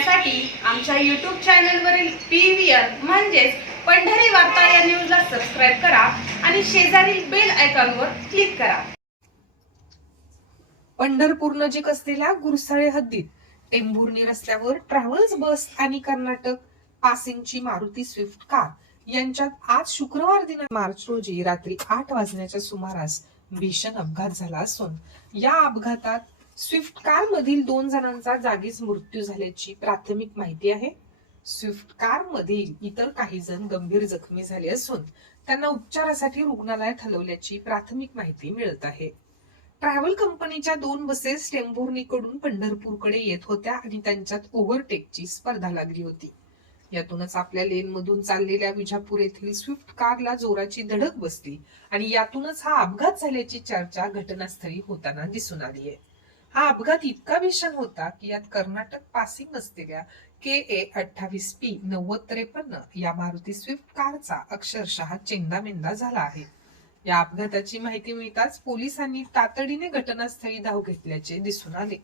पाहण्यासाठी आमच्या यूट्यूब चॅनलवरील पी व्ही आर म्हणजेच पंढरी वार्ता या न्यूजला सबस्क्राईब करा आणि शेजारील बेल आयकॉनवर क्लिक करा. पंढरपूर नजीक असलेल्या गुरसाळे हद्दीत टेंभुर्णी रस्त्यावर ट्रॅव्हल्स बस आणि कर्नाटक पासिंगची मारुती स्विफ्ट कार यांच्यात आज शुक्रवार दिन मार्च रोजी रात्री आठ वाजण्याच्या सुमारास भीषण अपघात झाला असून या अपघातात स्विफ्ट कार मधील दोन जणांचा जागीच मृत्यू झाल्याची प्राथमिक माहिती आहे. स्विफ्ट कार मधील इतर काही जण गंभीर जखमी झाले असून त्यांना उपचारासाठी रुग्णालयात हलवल्याची प्राथमिक माहिती मिळत आहे. ट्रॅव्हल कंपनीच्या दोन बसेस टेंभुर्णीकडून पंढरपूरकडे येत होत्या आणि त्यांच्यात ओव्हरटेकची स्पर्धा लागली होती. यातूनच आपल्या लेन मधून चाललेल्या विजापूर येथील स्विफ्ट कारला जोराची धडक बसली आणि यातूनच हा अपघात झाल्याची चर्चा घटनास्थळी होताना दिसून आली आहे. हा अपघात इतका भीषण होता की यात कर्नाटक पासिंग असलेल्या के ए अठ्ठावीस पी नव्वद त्रेपन्न या मारुती स्विफ्ट कारचा अक्षरशः चेंदामेंदा झाला आहे. या अपघाताची माहिती मिळताच पोलिसांनी तातडीने घटनास्थळी धाव घेतल्याचे दिसून आले.